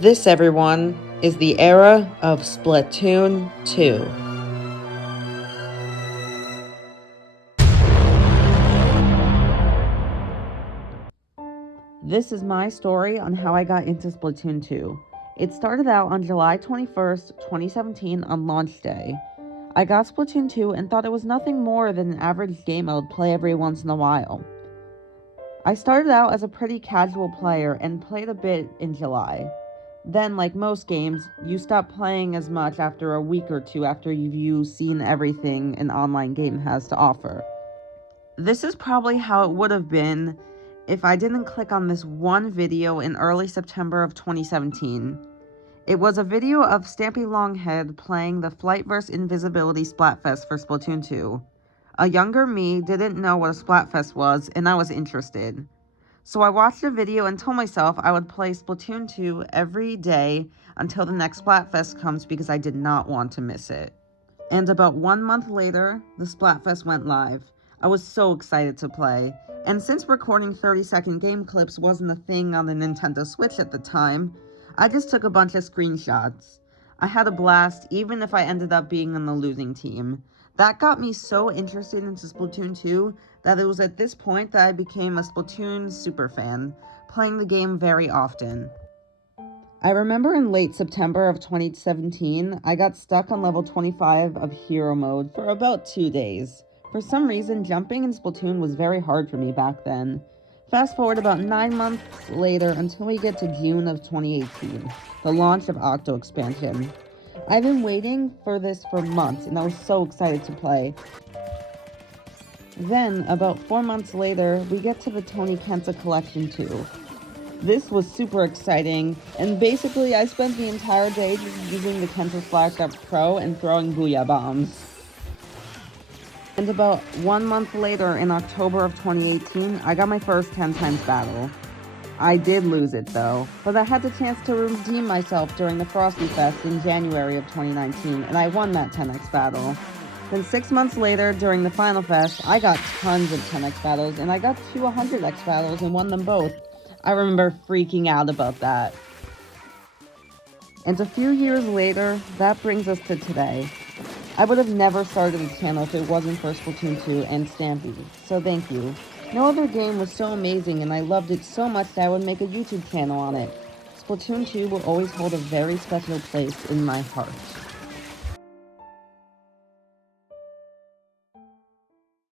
This, everyone, is the era of Splatoon 2. This is my story on how I got into Splatoon 2. It started out on July 21st, 2017 on launch day. I got Splatoon 2 and thought it was nothing more than an average game I would play every once in a while. I started out as a pretty casual player and played a bit in July. Then, like most games, you stop playing as much after a week or two after you've seen everything an online game has to offer. This is probably how it would have been if I didn't click on this one video in early September of 2017. It was a video of Stampy Longhead playing the Flight vs. Invisibility Splatfest for Splatoon 2. A younger me didn't know what a Splatfest was, and I was interested. So I watched the video and told myself I would play Splatoon 2 every day until the next Splatfest comes because I did not want to miss it. And about 1 month later, the Splatfest went live. I was so excited to play. And since recording 30-second game clips wasn't a thing on the Nintendo Switch at the time, I just took a bunch of screenshots. I had a blast even if I ended up being on the losing team. That got me so interested into Splatoon 2 that it was at this point that I became a Splatoon superfan, playing the game very often. I remember in late September of 2017, I got stuck on level 25 of Hero Mode for about 2 days. For some reason, jumping in Splatoon was very hard for me back then. Fast forward about 9 months later until we get to June of 2018, the launch of Octo Expansion. I've been waiting for this for months, and I was so excited to play. Then, about 4 months later, we get to the Tony Kenta Collection 2. This was super exciting, and basically I spent the entire day just using the Kenta Flashback Pro and throwing Booyah Bombs. And about 1 month later, in October of 2018, I got my first 10 times battle. I did lose it though, but I had the chance to redeem myself during the Frosty Fest in January of 2019, and I won that 10x battle. Then 6 months later, during the Final Fest, I got tons of 10x battles, and I got 2 100x battles and won them both. I remember freaking out about that. And a few years later, that brings us to today. I would have never started a channel if it wasn't for Splatoon 2 and Stampy, so thank you. No other game was so amazing and I loved it so much that I would make a YouTube channel on it. Splatoon 2 will always hold a very special place in my heart.